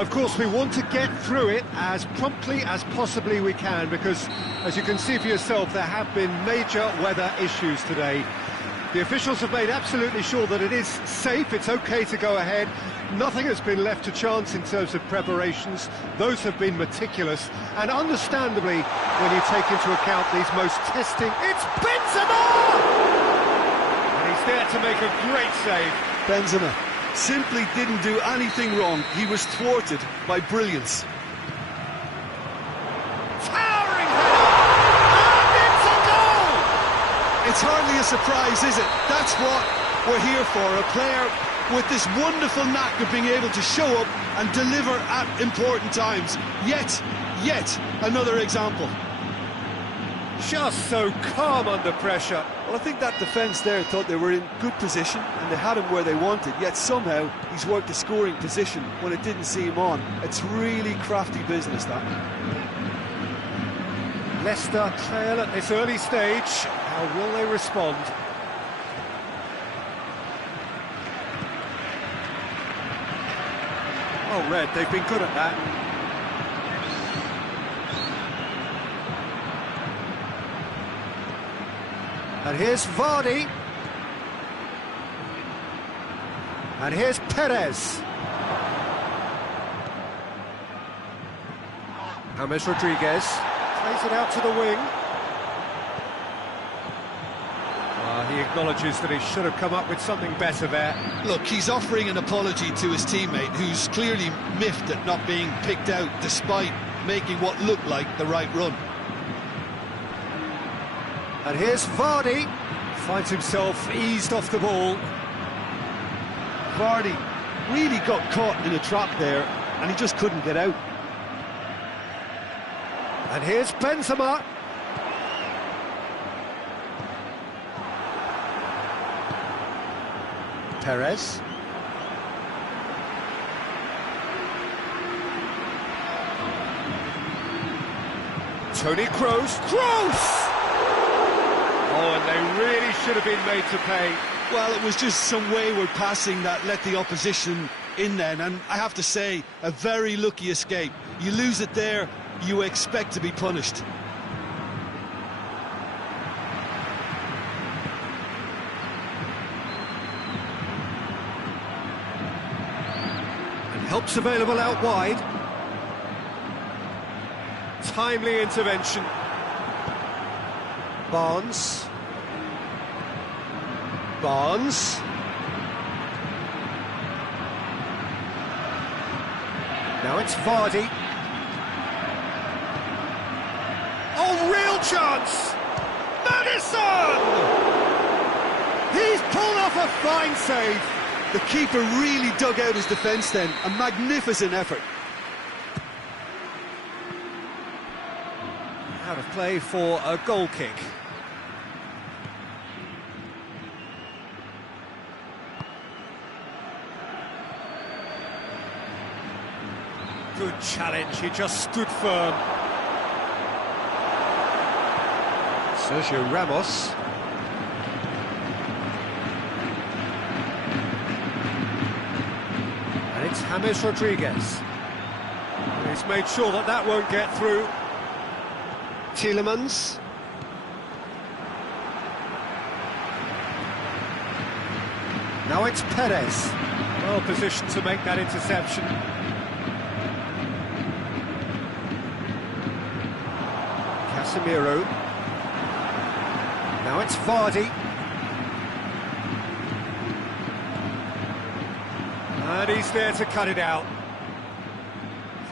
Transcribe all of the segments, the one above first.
Of course, we want to get through it as promptly as possibly we can, because, as you can see for yourself, there have been major weather issues today. The officials have made absolutely sure that it is safe, it's okay to go ahead. Nothing has been left to chance in terms of preparations. Those have been meticulous, and understandably, when you take into account these most testing... It's Benzema! And he's there to make a great save. Benzema simply didn't do anything wrong. He was thwarted by brilliance. Towering header! And it's a goal! It's hardly a surprise, is it? That's what we're here for, a player with this wonderful knack of being able to show up and deliver at important times. Yet another example. Just so calm under pressure. Well, I think that defence there thought they were in good position and they had him where they wanted, yet somehow he's worked a scoring position when it didn't see him on. It's really crafty business, that. Leicester trail at this early stage. How will they respond? Oh, Red, they've been good at that. And here's Vardy. And here's Perez. James Rodriguez plays it out to the wing. He acknowledges that he should have come up with something better there. Look, he's offering an apology to his teammate, who's clearly miffed at not being picked out despite making what looked like the right run. And here's Vardy. Finds himself eased off the ball. Vardy really got caught in a trap there, and he just couldn't get out. And here's Benzema. Perez. Toni Kroos. Oh, and they really should have been made to pay. Well, it was just some wayward passing that let the opposition in then, and I have to say, a very lucky escape. You lose it there, you expect to be punished. And help's available out wide. Timely intervention. Barnes. Now it's Vardy. Oh, real chance! Madison! He's pulled off a fine save. The keeper really dug out his defence then. A magnificent effort. Out of play for a goal kick. Good challenge, he just stood firm. Sergio Ramos. And it's James Rodriguez. He's made sure that that won't get through. Tielemans. Now it's Perez. Well positioned to make that interception. Casemiro. Now it's Vardy. And he's there to cut it out.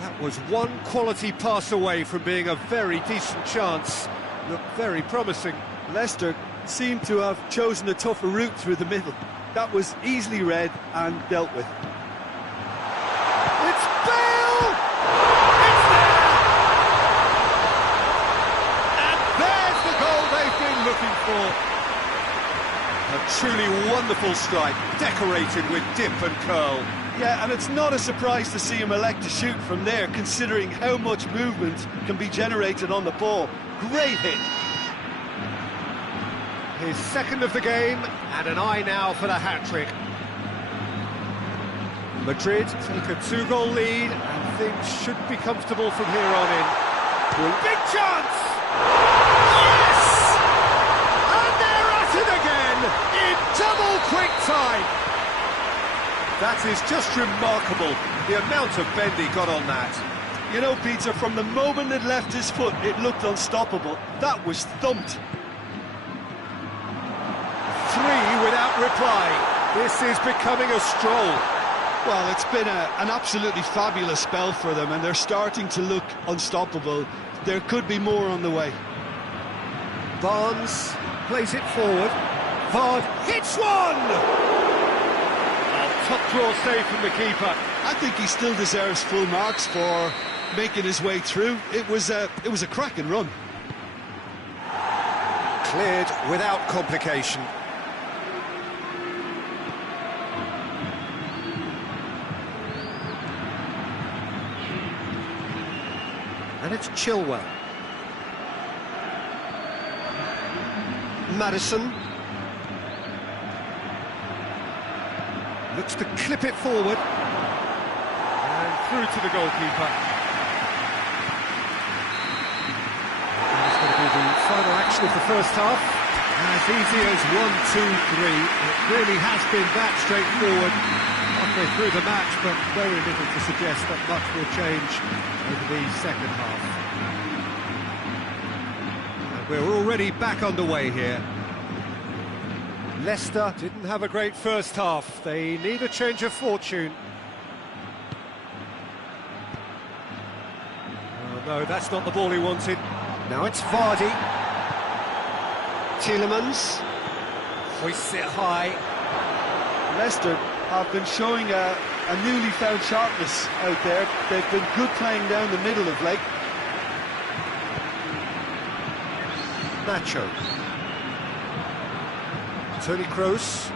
That was one quality pass away from being a very decent chance. Looked very promising. Leicester seemed to have chosen a tougher route through the middle. That was easily read and dealt with. It's Bale! It's there! And there's the goal they've been looking for. A truly wonderful strike, decorated with dip and curl. Yeah, and it's not a surprise to see him elect to shoot from there, considering how much movement can be generated on the ball. Great hit. His second of the game, and an eye now for the hat-trick. Madrid take a 2-goal lead, and things should be comfortable from here on in. Big chance! Yes! And they're at it again in double quick time. That is just remarkable, the amount of bend he got on that. You know, Peter, from the moment it left his foot, it looked unstoppable. That was thumped. 3 without reply. This is becoming a stroll. Well, it's been an absolutely fabulous spell for them, and they're starting to look unstoppable. There could be more on the way. Barnes plays it forward. Vard hits one! Oh, top draw save from the keeper. I think he still deserves full marks for making his way through. It was a cracking run. Cleared without complication. And it's Chilwell. Maddison. Looks to clip it forward. And through to the goalkeeper. And it's going to be the final action of the first half. As easy as 1, 2, 3. It really has been that straightforward halfway through the match, but very little to suggest that much will change over the second half. And we're already back underway here. Leicester didn't have a great first half. They need a change of fortune. Oh no, that's not the ball he wanted. Now it's Vardy. Tielemans hoists it high. Leicester have been showing a newly found sharpness out there. They've been good playing down the middle of late. Nacho. Toni Kroos.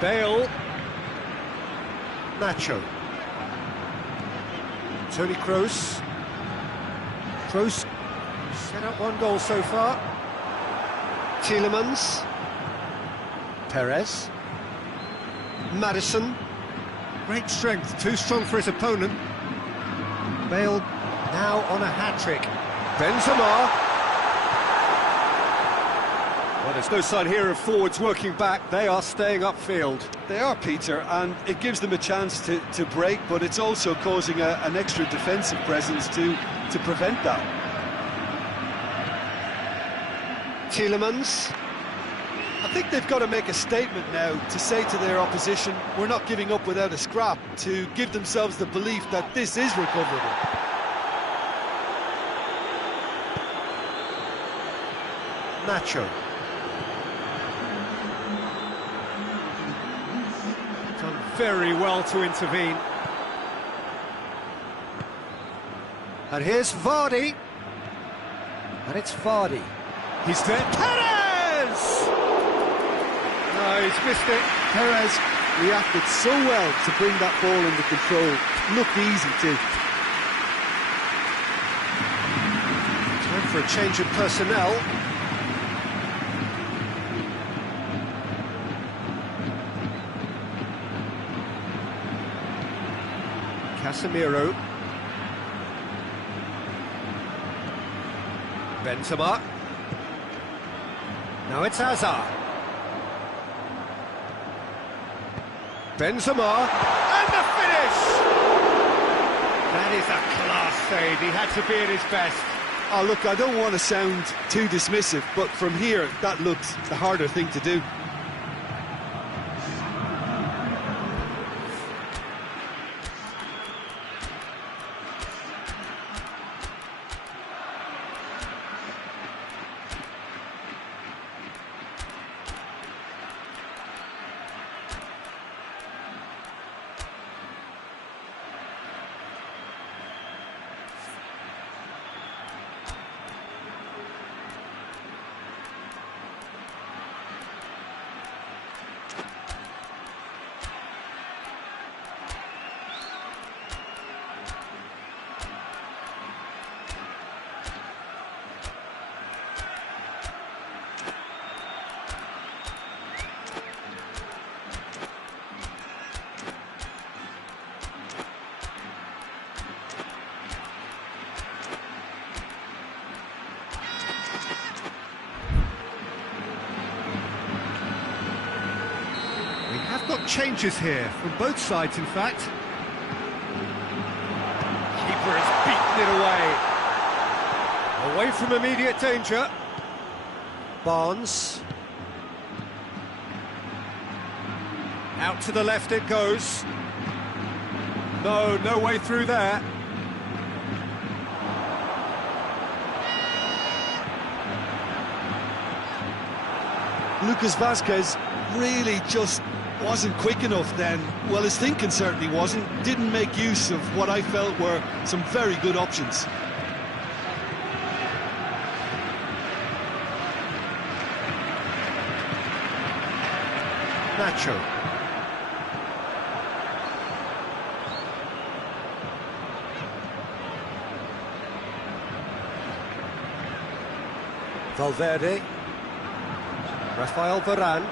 Bale. Nacho. Toni Kroos. Kroos set up 1 goal so far. Tielemans. Perez. Maddison. Great strength, too strong for his opponent. Bale now on a hat-trick. Benzema. Well, there's no sign here of forwards working back. They are staying upfield. They are, Peter, and it gives them a chance to break, but it's also causing an extra defensive presence to prevent that. Tielemans. I think they've got to make a statement now to say to their opposition, we're not giving up without a scrap, to give themselves the belief that this is recoverable. Nacho. Done very well to intervene. And here's Vardy. And it's Vardy. He's there. Perez! No, he's missed it. Perez reacted so well to bring that ball under control. Looked easy too. Time for a change of personnel. Casemiro. Benzema. Now it's Hazard. Benzema. And the finish! That is a class save. He had to be at his best. Oh, look, I don't want to sound too dismissive, but from here, that looks the harder thing to do. got changes here from both sides, in fact. Keeper has beaten it away. Away from immediate danger. Barnes. Out to the left it goes. No way through there. Lucas Vazquez really just wasn't quick enough then. Well, his thinking certainly wasn't. Didn't make use of what I felt were some very good options. Nacho. Valverde. Rafael Varane.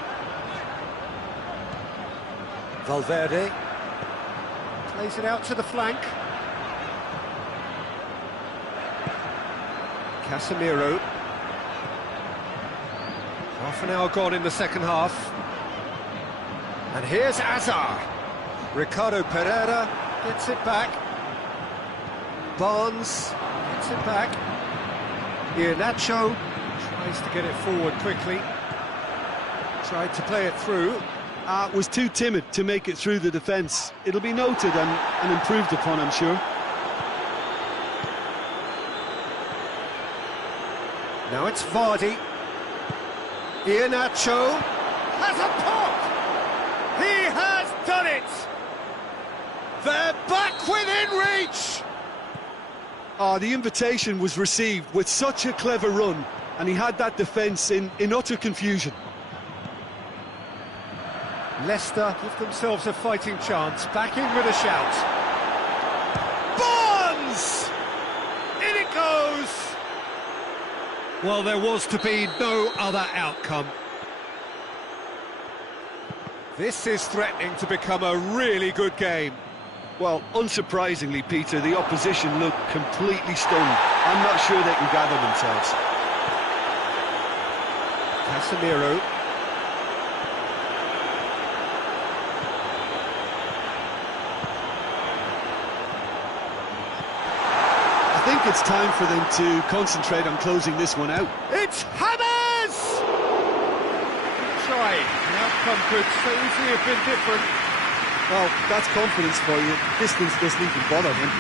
Valverde plays it out to the flank. Casemiro. Half an hour gone in the second half. And here's Azar. Ricardo Pereira gets it back. Barnes gets it back. Iheanacho tries to get it forward quickly. Tried to play it through. Was too timid to make it through the defence. It'll be noted and improved upon, I'm sure. Now it's Vardy. Iheanacho has a pop! He has done it! They're back within reach! The invitation was received with such a clever run, and he had that defence in utter confusion. Leicester give themselves a fighting chance, back in with a shout. Barnes! In it goes! Well, there was to be no other outcome. This is threatening to become a really good game. Well, unsurprisingly, Peter, the opposition look completely stunned. I'm not sure they can gather themselves. Casemiro. I think it's time for them to concentrate on closing this one out. It's Hammers! Trying. The outcome could so easily have been different. Well, that's confidence for you. Distance doesn't even bother him.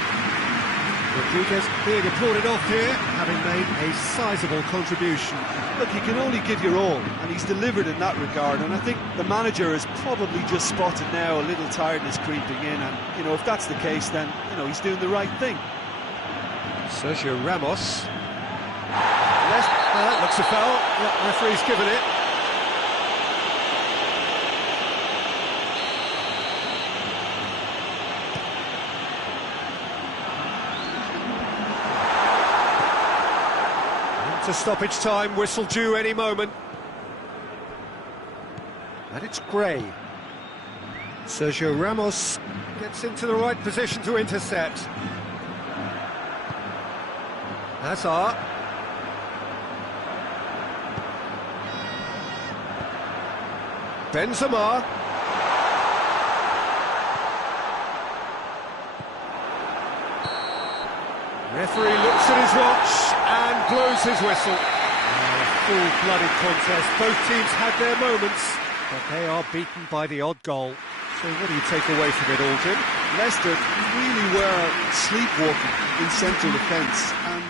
Rodriguez being applauded off here, having made a sizable contribution. Look, you can only give your all, and he's delivered in that regard, and I think the manager has probably just spotted now a little tiredness creeping in, and, you know, if that's the case, then, you know, he's doing the right thing. Sergio Ramos. Looks a foul. Yep, referee's given it. Into stoppage time, whistle due any moment. And it's Gray. Sergio Ramos gets into the right position to intercept. Hazard. Benzema. Referee looks at his watch and blows his whistle. A full-blooded contest. Both teams had their moments, but they are beaten by the odd goal. So what do you take away from it all, Jim? Leicester really were sleepwalking in central defence, and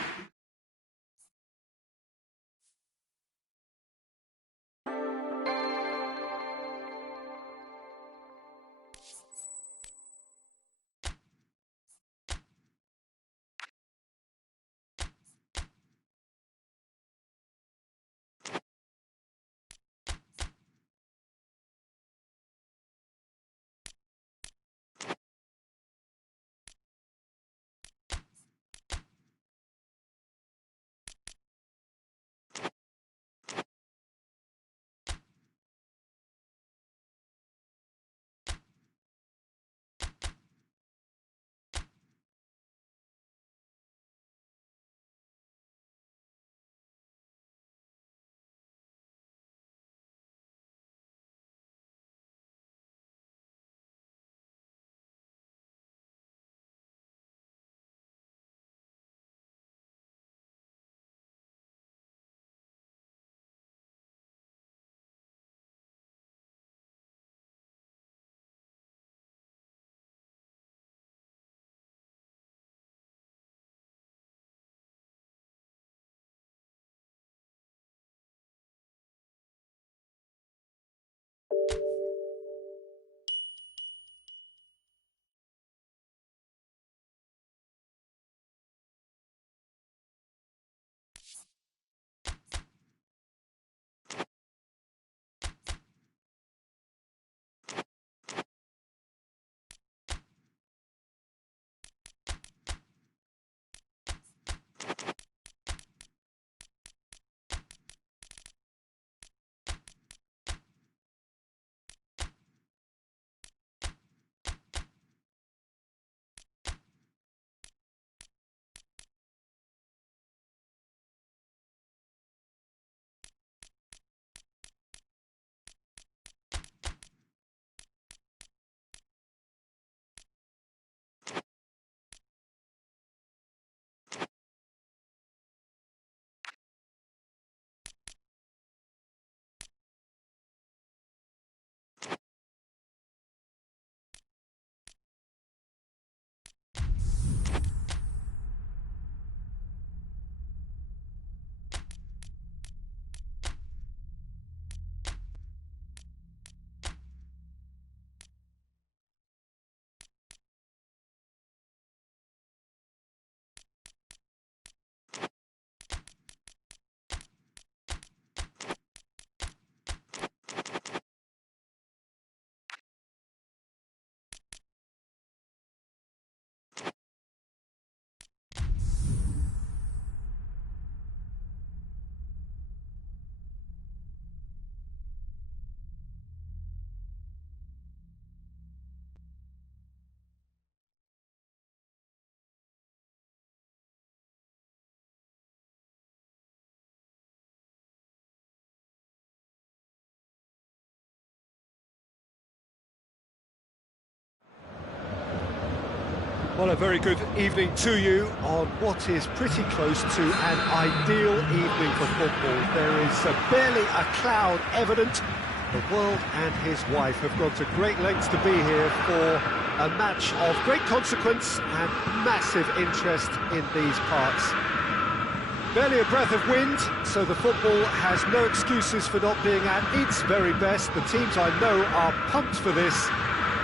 Well, a very good evening to you on what is pretty close to an ideal evening for football. There is barely a cloud evident. The world and his wife have gone to great lengths to be here for a match of great consequence and massive interest in these parts. Barely a breath of wind, so the football has no excuses for not being at its very best. The teams I know are pumped for this.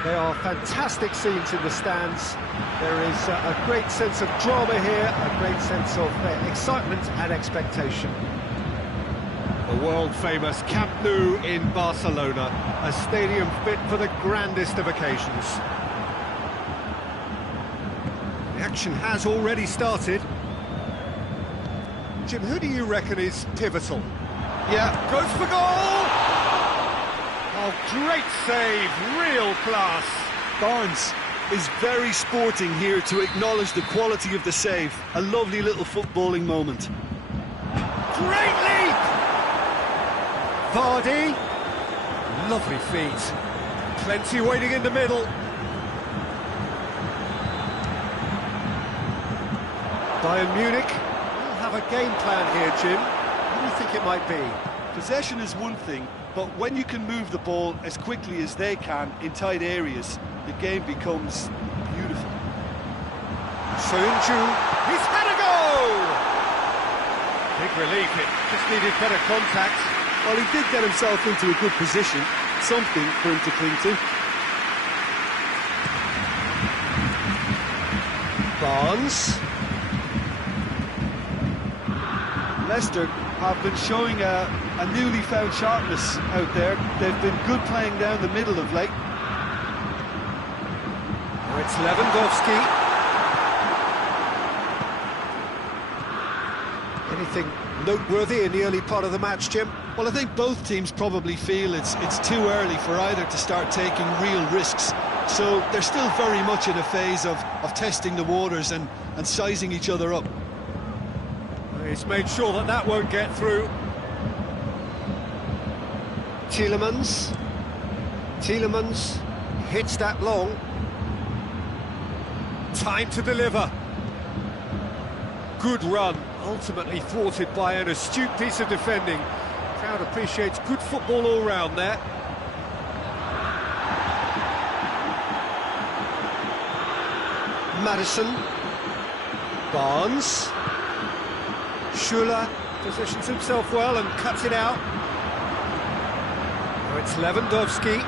There are fantastic scenes in the stands. There is a great sense of drama here, a great sense of excitement and expectation. The world-famous Camp Nou in Barcelona, a stadium fit for the grandest of occasions. The action has already started. Jim, who do you reckon is pivotal? Yeah, Goes for goal! Oh, great save, real class. Barnes is very sporting here to acknowledge the quality of the save. A lovely little footballing moment. Great leap! Vardy, lovely feet. Plenty waiting in the middle. Bayern Munich will have a game plan here, Jim. What do you think it might be? Possession is one thing, but when you can move the ball as quickly as they can in tight areas, the game becomes beautiful. Soyuncu, he's had a go! Big relief, it just needed better contact. Well, he did get himself into a good position, something for him to cling to. Barnes. Leicester have been showing a newly found sharpness out there. They've been good playing down the middle of late. Now it's Lewandowski. Anything noteworthy in the early part of the match, Jim? Well, I think both teams probably feel it's too early for either to start taking real risks. So they're still very much in a phase of testing the waters and sizing each other up. He's made sure that that won't get through. Tielemans hits that long. Time to deliver. Good run, ultimately thwarted by an astute piece of defending. Crowd appreciates good football all round there. Madison. Barnes. Schuller positions himself well and cuts it out. Now it's Lewandowski.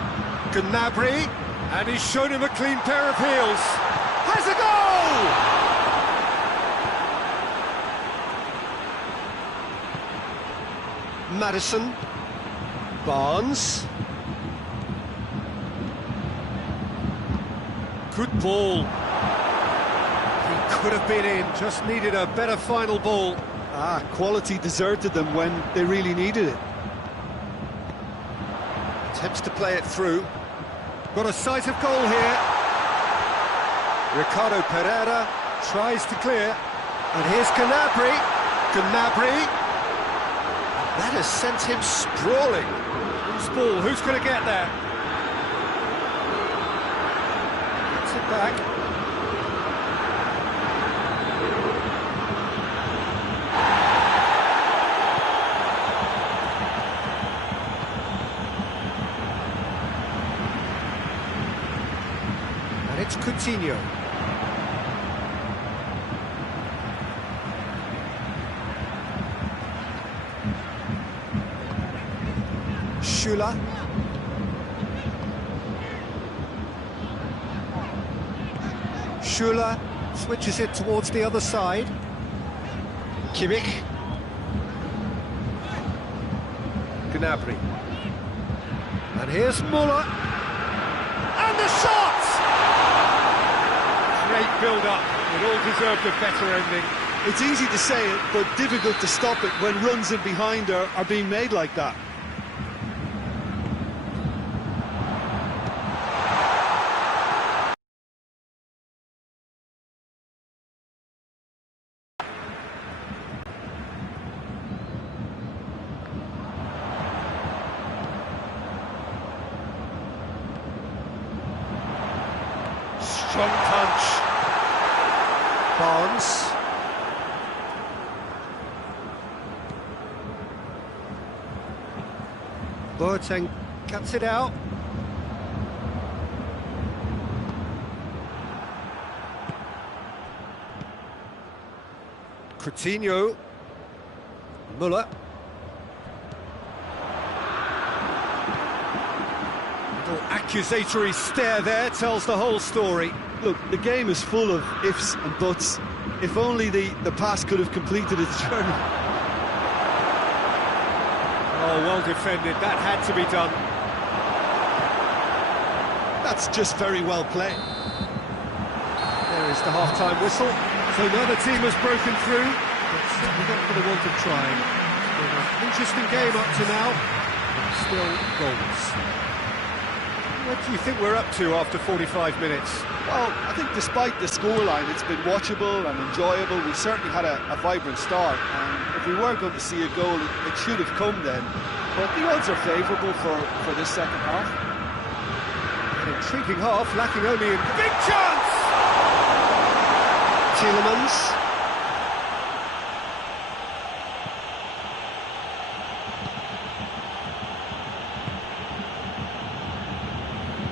Gnabry. And he's shown him a clean pair of heels. Has a goal! Madison. Barnes. Good ball. He could have been in, just needed a better final ball. Quality deserted them when they really needed it. Attempts to play it through. Got a sight of goal here. Ricardo Pereira tries to clear. And here's Gnabry. That has sent him sprawling. Who's ball? Who's going to get there? Gets it back. And it's Coutinho. Schuller. Schuller switches it towards the other side. Kimmich. Gnabry. And here's Muller. And the shot! Great build-up. It all deserved a better ending. It's easy to say it, but difficult to stop it when runs in behind are being made like that. Strong punch. Barnes. Boateng cuts it out. Coutinho. Müller. Little accusatory stare there tells the whole story. Look, the game is full of ifs and buts. If only the pass could have completed its journey. Oh, well defended. That had to be done. That's just very well played. There is the half-time whistle. So neither team has broken through, but certainly not for the want of trying. It's been an interesting game up to now, but still goals. What do you think we're up to after 45 minutes? Well, I think despite the scoreline, it's been watchable and enjoyable. We certainly had a vibrant start, and if we were going to see a goal, it should have come then. But the odds are favourable for this second half. An intriguing half, lacking only in... Big chance! Tielemans.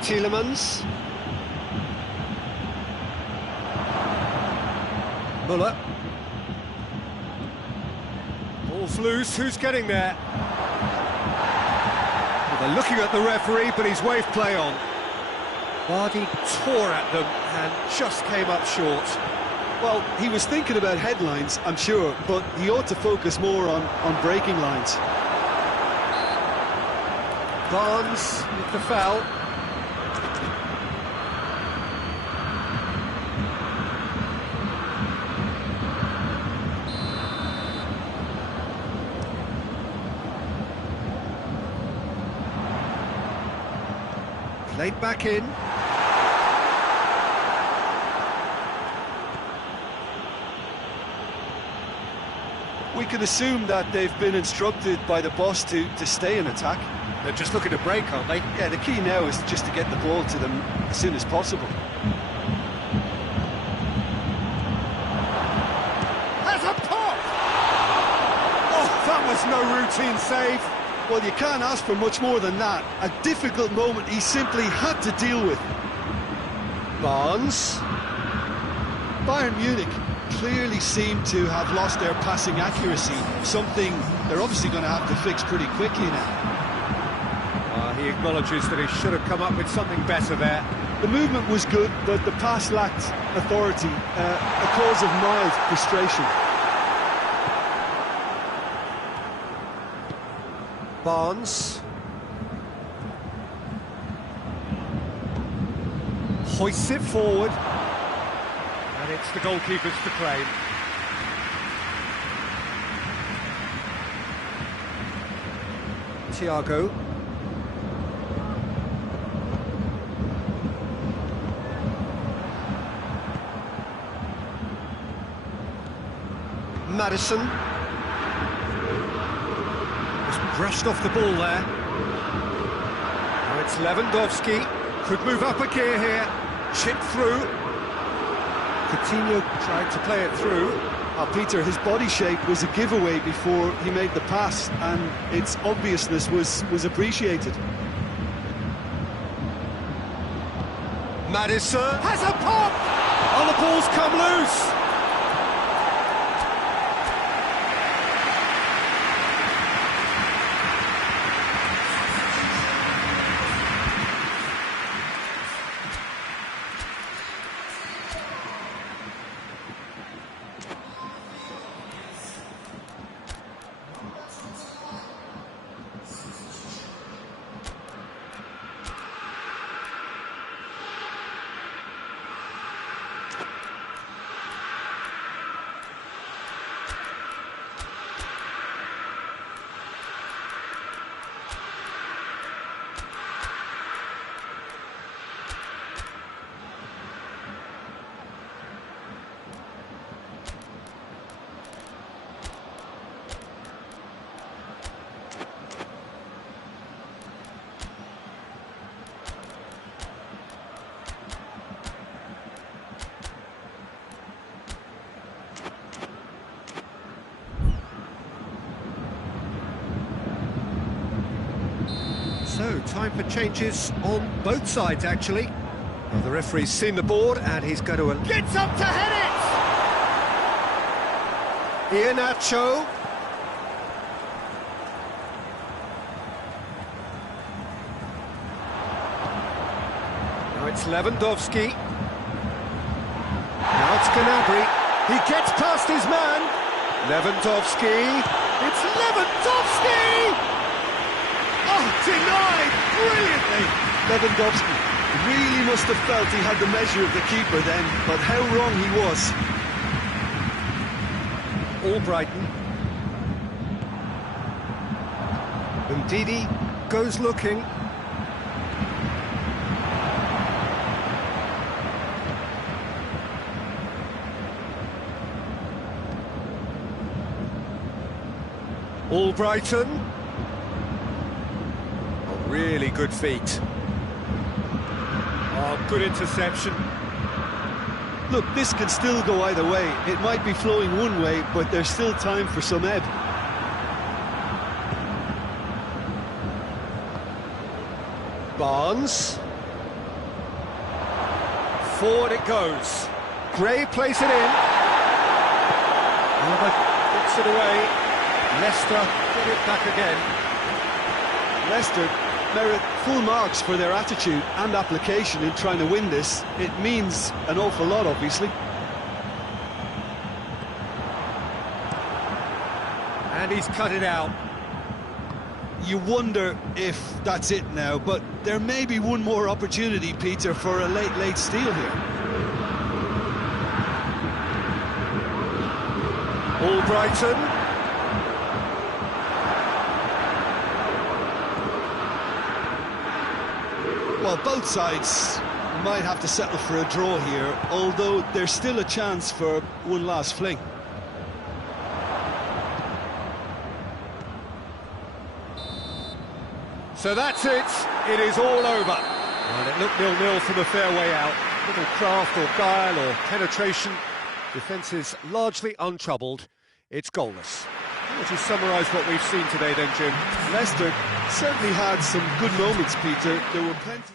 Tielemans. Müller. Ball's loose, who's getting there? Well, they're looking at the referee, but he's waved play on. Vardy tore at them and just came up short. Well, he was thinking about headlines, I'm sure, but he ought to focus more on breaking lines. Barnes with the foul. Played back in. We can assume that they've been instructed by the boss to stay in attack. They're just looking to break, aren't they? Yeah, the key now is just to get the ball to them as soon as possible. Has a pop! Oh, that was no routine save. Well, you can't ask for much more than that. A difficult moment he simply had to deal with. Barnes. Bayern Munich clearly seem to have lost their passing accuracy, something they're obviously going to have to fix pretty quickly now. He acknowledges that he should have come up with something better there. The movement was good, but the pass lacked authority, a cause of mild frustration. Barnes. Hoists it forward. And it's the goalkeepers to claim. Thiago. Madison. Just brushed off the ball there. Now it's Lewandowski. Could move up a gear here. Chip through. Coutinho tried to play it through. Peter, his body shape was a giveaway before he made the pass, and its obviousness was appreciated. Madison has a pop! Oh, the ball's come loose! time for changes on both sides, actually. Well, the referee's seen the board, and he's going to... Gets up to head it! Iheanacho. Now it's Lewandowski. Now it's Gnabry. He gets past his man. Lewandowski. It's Lewandowski! Oh, denied brilliantly. Lewandowski really must have felt he had the measure of the keeper then, but how wrong he was. Albrighton. Ndidi goes looking. Albrighton. Oh, really good feet. Oh, good interception. Look, this can still go either way. It might be flowing one way, but there's still time for some ebb. Barnes. Forward it goes. Gray plays it in. Robert gets it away. Leicester get it back again. Leicester merit full marks for their attitude and application in trying to win this. It means an awful lot, obviously. And he's cut it out. You wonder if that's it now, but there may be one more opportunity, Peter, for a late steal here. Albrighton. Well, both sides might have to settle for a draw here, although there's still a chance for one last fling. So that's it. It is all over. And it looked 0-0 from a fair way out. Little craft or guile or penetration. Defence is largely untroubled. It's goalless. How would you summarise what we've seen today then, Jim? Leicester certainly had some good moments, Peter. There were plenty.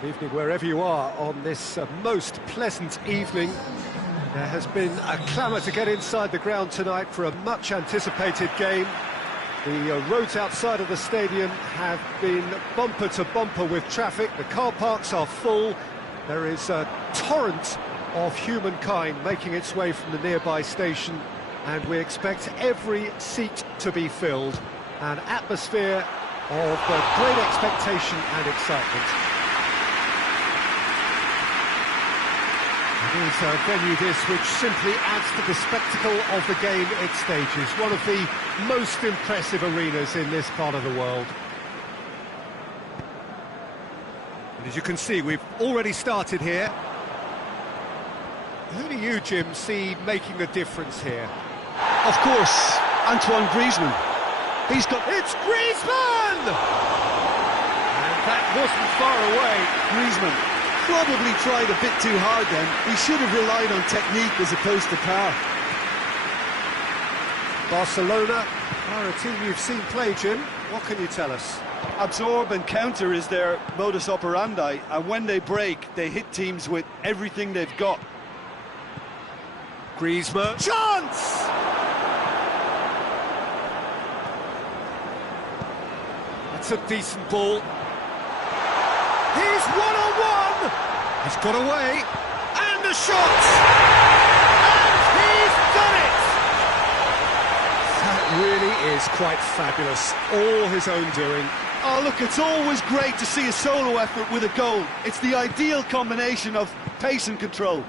Good evening wherever you are on this most pleasant evening. There has been a clamour to get inside the ground tonight for a much anticipated game. The roads outside of the stadium have been bumper to bumper with traffic. The car parks are full. There is a torrent of humankind making its way from the nearby station, and we expect every seat to be filled. An atmosphere of great expectation and excitement. It is a venue this which simply adds to the spectacle of the game it stages. One of the most impressive arenas in this part of the world. And as you can see, we've already started here. Who do you, Jim, see making the difference here? Of course, Antoine Griezmann. He's got... It's Griezmann! And that wasn't far away. Griezmann probably tried a bit too hard then. He should have relied on technique as opposed to power. Barcelona are a team you've seen play, Jim. What can you tell us? Absorb and counter is their modus operandi, and when they break, they hit teams with everything they've got. Griezmann. Chance! That's a decent ball. He's one-on-one! He's got away, and the shot! And he's done it! That really is quite fabulous, all his own doing. Oh, look, it's always great to see a solo effort with a goal. It's the ideal combination of pace and control.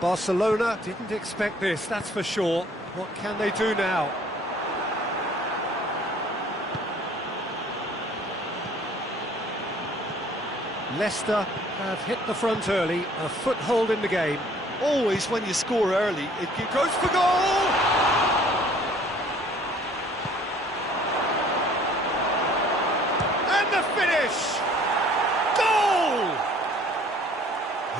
Barcelona didn't expect this, that's for sure. What can they do now? Leicester have hit the front early, a foothold in the game. Always when you score early, it Goes for goal! And the finish! Goal!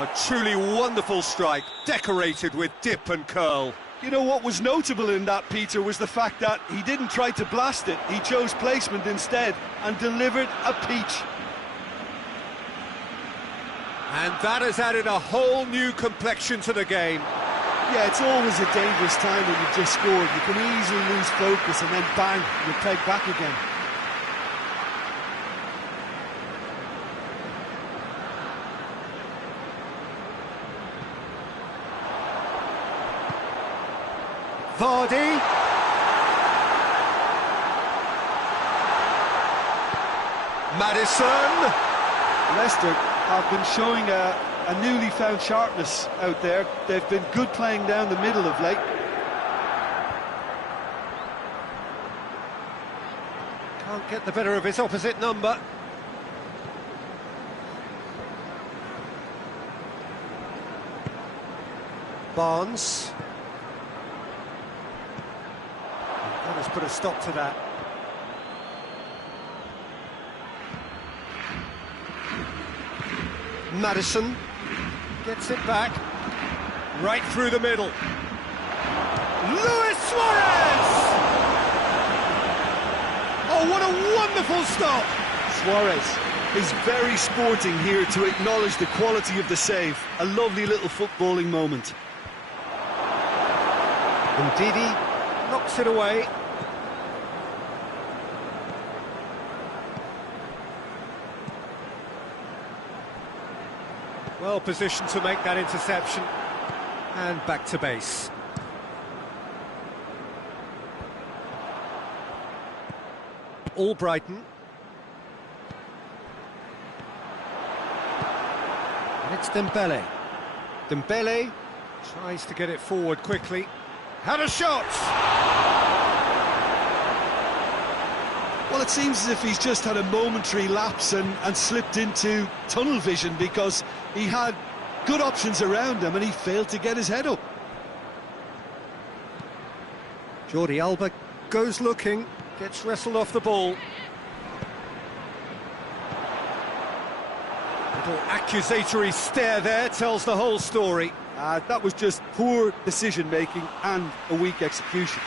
A truly wonderful strike, decorated with dip and curl. You know what was notable in that, Peter, was the fact that he didn't try to blast it. He chose placement instead and delivered a peach. And that has added a whole new complexion to the game. Yeah, it's always a dangerous time when you've just scored. You can easily lose focus and then bang, you're pegged back again. Vardy. Madison. Leicester have been showing a newly found sharpness out there. They've been good playing down the middle of late. Can't get the better of his opposite number. Barnes. That has put a stop to that. Madison gets it back, right through the middle. Luis Suarez! Oh, what a wonderful stop! Suarez is very sporting here to acknowledge the quality of the save. A lovely little footballing moment. And Didi knocks it away. Well positioned to make that interception. And back to base. Albrighton. And it's Dembele. Dembele tries to get it forward quickly. Had a shot! Well, it seems as if he's just had a momentary lapse and slipped into tunnel vision, because he had good options around him and he failed to get his head up. Jordi Alba goes looking, gets wrestled off the ball. Little accusatory stare there tells the whole story. That was just poor decision-making and a weak execution.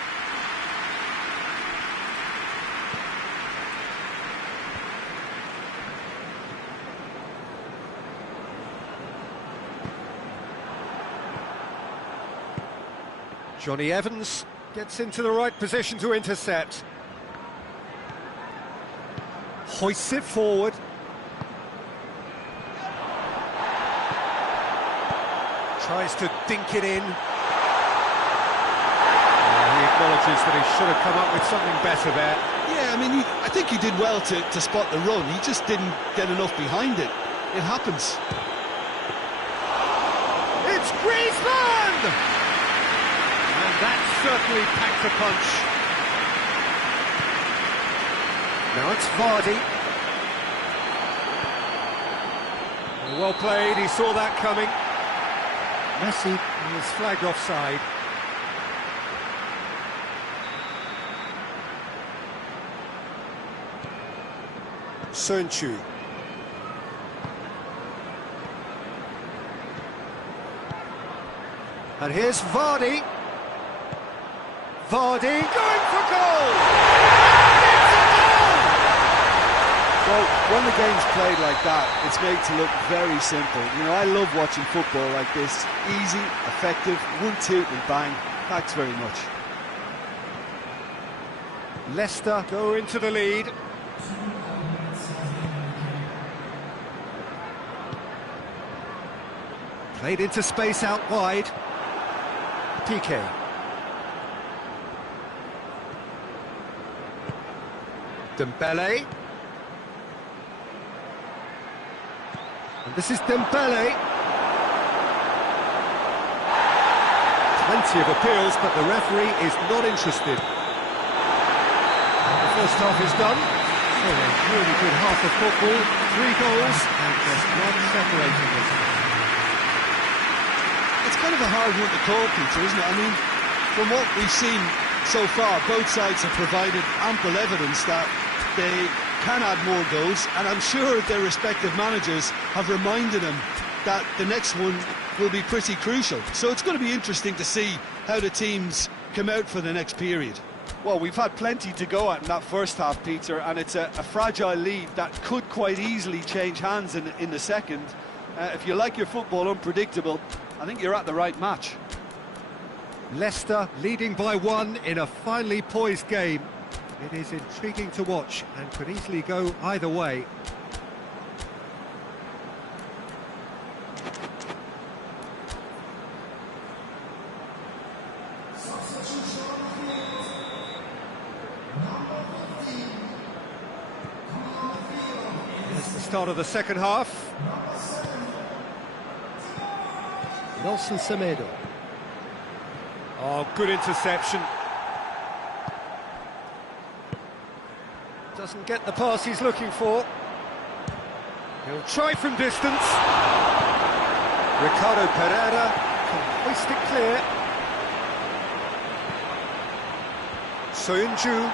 Johnny Evans gets into the right position to intercept. Hoists it forward. Tries to dink it in. He acknowledges that he should have come up with something better there. Yeah, I mean, I think he did well to spot the run. He just didn't get enough behind it. It happens. It's Griezmann! And that certainly packs a punch. Now it's Vardy. Well played, he saw that coming. Messi is flagged offside. Sönchu. And here's Vardy. Vardy going for goal! Well, when the game's played like that, it's made to look very simple. You know, I love watching football like this. Easy, effective, one toot and bang. Thanks very much. Leicester go into the lead. Played into space out wide. Piqué. Dembele. And this is Dembele. Plenty of appeals, but the referee is not interested. The first half is done. So a really good half of football. 3 goals and just one separating us. It's kind of a hard one to call, Peter, isn't it? I mean, from what we've seen so far, both sides have provided ample evidence that they can add more goals, and I'm sure their respective managers have reminded them that the next one will be pretty crucial. So it's going to be interesting to see how the teams come out for the next period. Well, we've had plenty to go at in that first half, Peter, and it's a fragile lead that could quite easily change hands in the second. If you like your football unpredictable, I think you're at the right match. Leicester leading by 1 in a finely poised game. It is intriguing to watch and could easily go either way. Here's the start of the second half. Nelson Semedo. Oh, good interception. Doesn't get the pass he's looking for. He'll try from distance. Ricardo Pereira can hoist it clear. Sönchu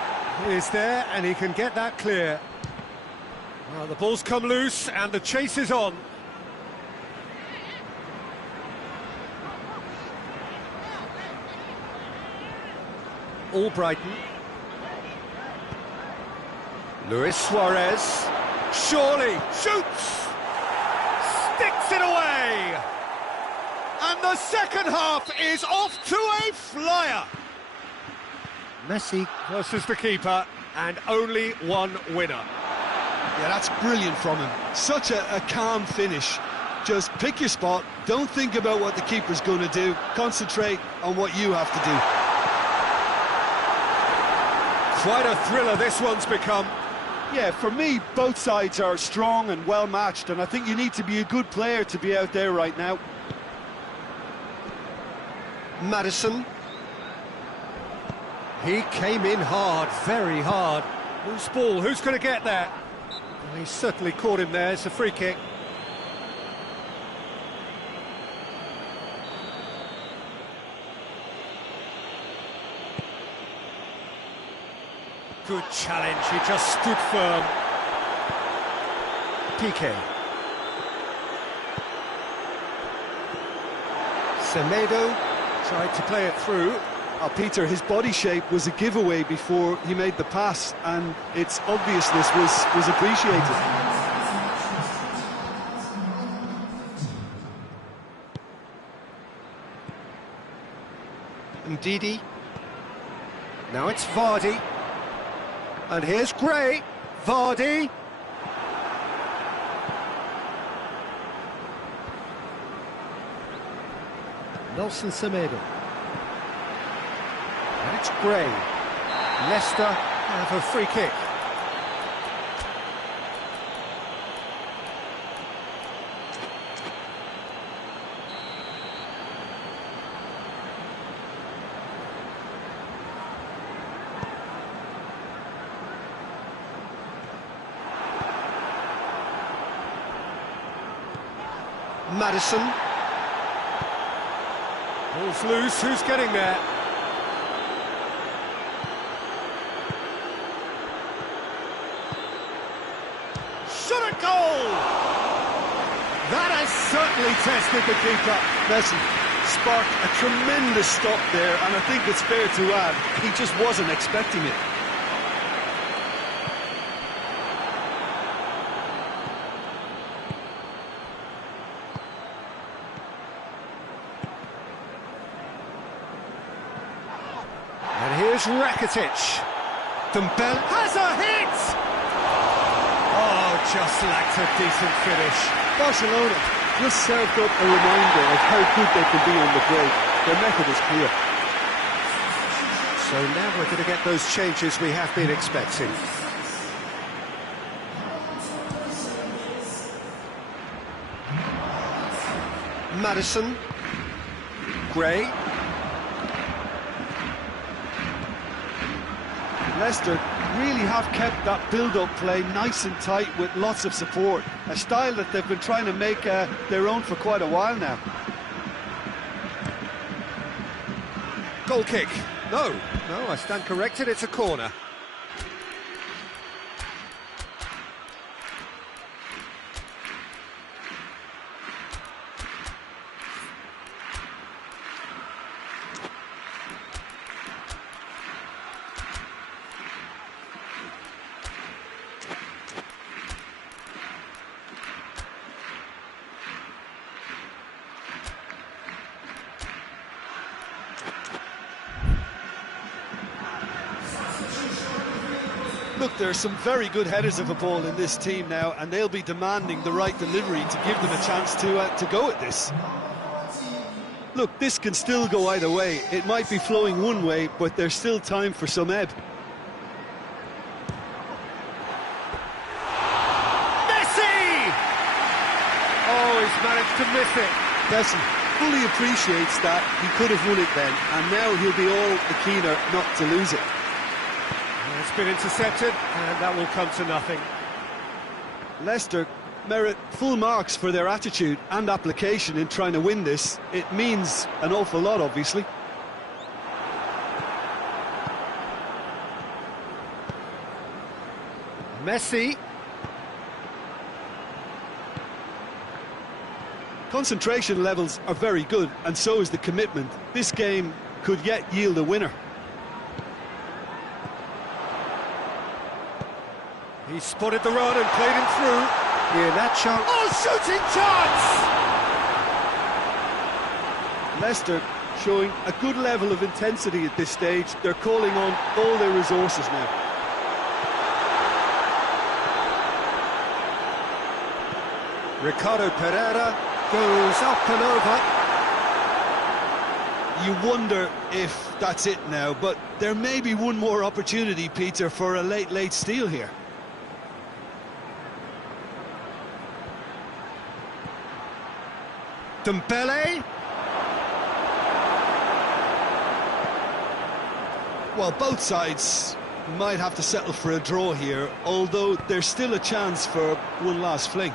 is there and he can get that clear. Well, the ball's come loose and the chase is on. Albrighton. Luis Suarez. Surely shoots! Sticks it away! And the second half is off to a flyer! Messi versus the keeper, and only one winner. Yeah, that's brilliant from him. Such a calm finish. Just pick your spot, don't think about what the keeper's going to do, concentrate on what you have to do. Quite a thriller this one's become. Yeah, for me, both sides are strong and well matched, and I think you need to be a good player to be out there right now. Maddison. He came in hard, very hard. Loose ball, who's going to get that? Well, he certainly caught him there, it's a free kick. Good challenge, he just stood firm. Piqué. Semedo tried to play it through. Peter, his body shape was a giveaway before he made the pass, and its obviousness was appreciated. Ndidi. Now it's Vardy. And here's Gray. Vardy. Nelson Semedo. And it's Gray. Leicester have a free kick. Madison. Ball's loose, who's getting there? Shot at goal! That has certainly tested the keeper. Listen, sparked a tremendous stop there, and I think it's fair to add, he just wasn't expecting it. And here's Rakitic. Dembele has a hit! Oh, just lacked a decent finish. Barcelona just served up a reminder of how good they can be on the break. Their method is clear. So now we're going to get those changes we have been expecting. Madison. Gray. Leicester really have kept that build-up play nice and tight with lots of support, a style that they've been trying to make their own for quite a while now. Goal kick. No, I stand corrected, it's a corner. Look, there are some very good headers of a ball in this team now, and they'll be demanding the right delivery to give them a chance to go at this. Look, this can still go either way. It might be flowing one way, but there's still time for some ebb. Messi! Oh, he's managed to miss it. Besson fully appreciates that he could have won it then, and now he'll be all the keener not to lose it. It's been intercepted, and that will come to nothing. Leicester merit full marks for their attitude and application in trying to win this. It means an awful lot, obviously. Messi. Concentration levels are very good, and so is the commitment. This game could yet yield a winner. He spotted the run and played him through. Iheanacho. Oh, shooting chance! Leicester showing a good level of intensity at this stage. They're calling on all their resources now. Ricardo Pereira goes up and over. You wonder if that's it now, but there may be one more opportunity, Peter, for a late steal here. Dembele. Well, both sides might have to settle for a draw here, although there's still a chance for one last fling.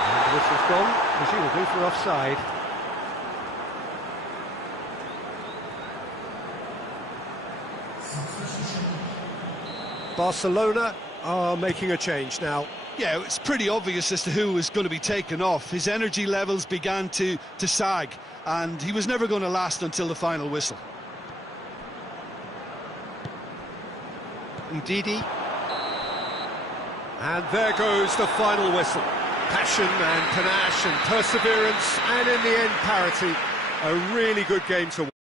And the whistle's gone, presumably for offside. Barcelona are making a change now. Yeah, it's pretty obvious as to who was going to be taken off. His energy levels began to sag, and he was never going to last until the final whistle. Ndidi. And there goes the final whistle. Passion and panache and perseverance, and in the end parity. A really good game to watch.